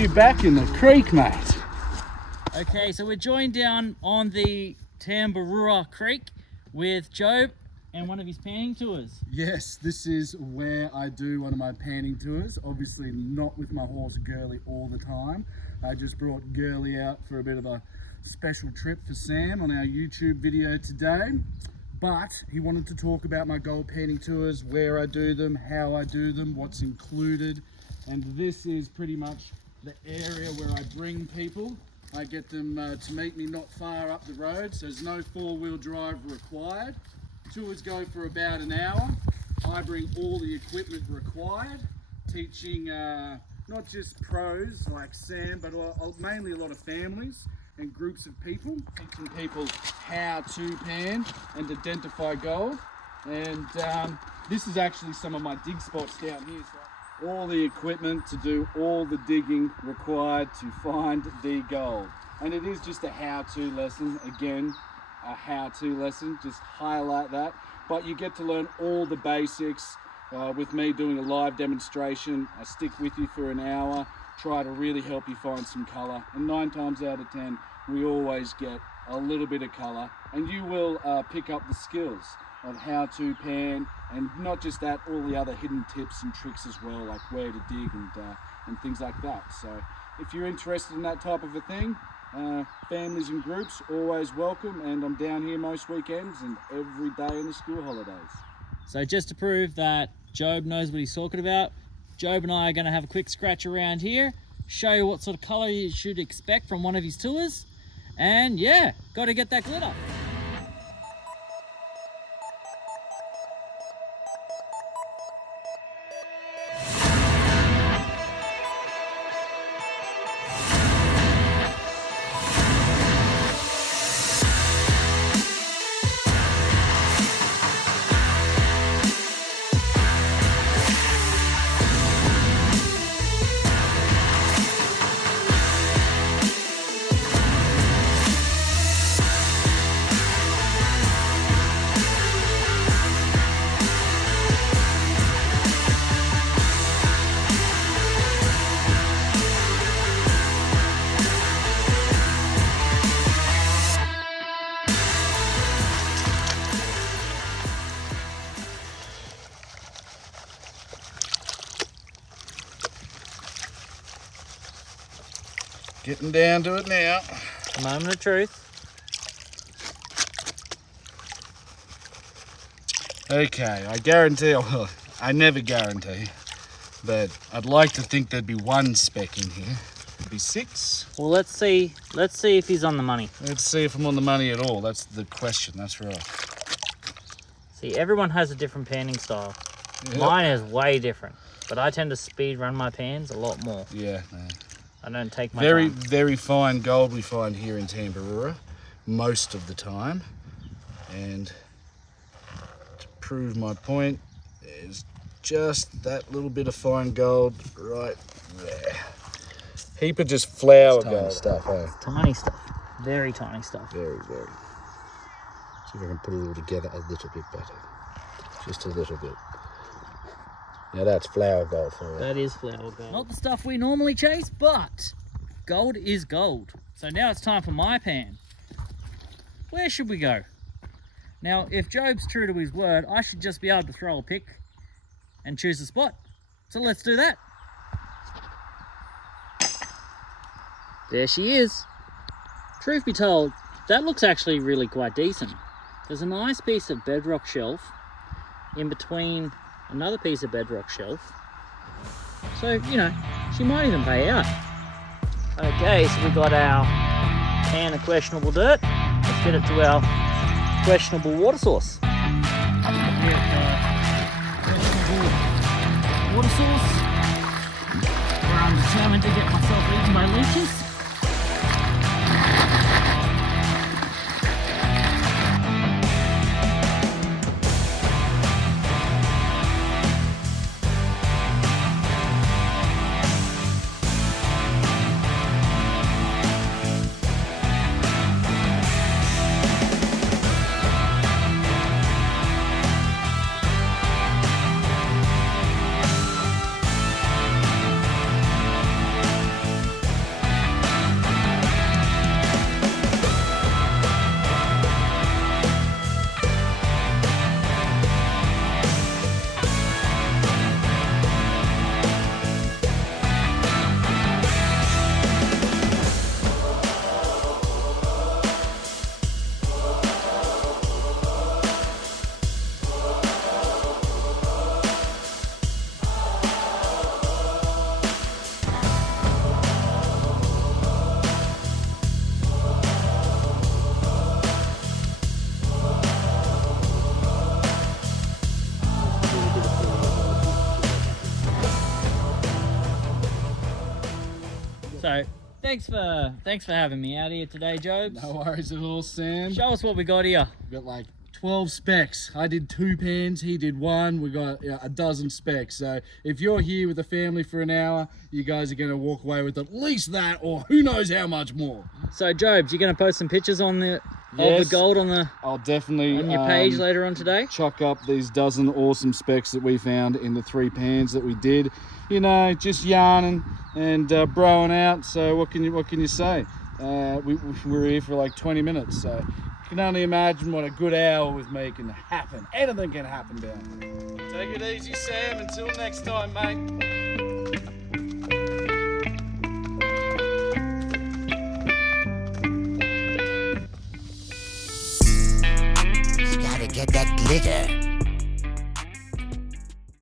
you back in the creek, mate. Okay, so we're joined down on the Tambarua Creek with Jhob and one of his panning tours. Yes, this is where I do one of my panning tours. Obviously not with my horse Girly all the time. I just brought Girly out for a bit of a special trip for Sam on our YouTube video today. But he wanted to talk about my gold panning tours, where I do them, how I do them, what's included. And this is pretty much the area where I bring people. I get them to meet me not far up the road, so there's no four-wheel drive required. Tours go for about an hour. I bring all the equipment required, teaching not just pros like Sam, but mainly a lot of families and groups of people, teaching people how to pan and identify gold. And this is actually some of my dig spots down here. So all the equipment to do all the digging required to find the gold. And it is just a how-to lesson. Again, a how-to lesson, just highlight that. But you get to learn all the basics with me doing a live demonstration. I stick with you for an hour, try to really help you find some color. And 9 times out of 10, we always get a little bit of color. And you will pick up the skills of how to pan, and not just that, all the other hidden tips and tricks as well, like where to dig and things like that. So if you're interested in that type of a thing, families and groups always welcome, and I'm down here most weekends and every day in the school holidays. So just to prove that Jhob knows what he's talking about, Jhob and I are going to have a quick scratch around here, show you what sort of color you should expect from one of his tours, and yeah, got to get that glitter. Getting down to it now. Moment of truth. Okay, I guarantee, well, I never guarantee, but I'd like to think there'd be one speck in here. It'd be 6. Well, let's see if he's on the money. Let's see if I'm on the money at all. That's the question, that's right. See, everyone has a different panning style. Yep. Mine is way different, but I tend to speed run my pans a lot more. Yeah. I don't take my time. Very fine gold we find here in Tambarua most of the time. And to prove my point, there's just that little bit of fine gold right there. Heap of just flour gold stuff, eh? Tiny stuff. Very tiny stuff. Very. See if I can put it all together a little bit better. Just a little bit. Now that's flour gold for you. That is flour gold. Not the stuff we normally chase, but gold is gold. So now it's time for my pan. Where should we go? Now, if Job's true to his word, I should just be able to throw a pick and choose a spot. So let's do that. There she is. Truth be told, that looks actually really quite decent. There's a nice piece of bedrock shelf in between another piece of bedrock shelf. So, you know, she might even pay out. Okay, so we got our pan of questionable dirt. Let's get it to our questionable water source. Questionable water source, where I'm determined to get myself eaten by leeches. So thanks for having me out here today, Jhob. No worries at all, Sam. Show us what we got here. We've got like 12 specs. I did 2 pans, he did 1. We got a dozen specs. So if you're here with a family for an hour, you guys are going to walk away with at least that, or who knows how much more. So Jhob, you going to post some pictures on of the gold I'll definitely on your page later on today? Chuck up these dozen awesome specs that we found in the 3 pans that we did. You know, just yarning and broing out. So what can you say? We were here for like 20 minutes. So you can only imagine what a good hour with me can happen. Anything can happen down here. Take it easy, Sam. Until next time, mate. Gotta get that glitter.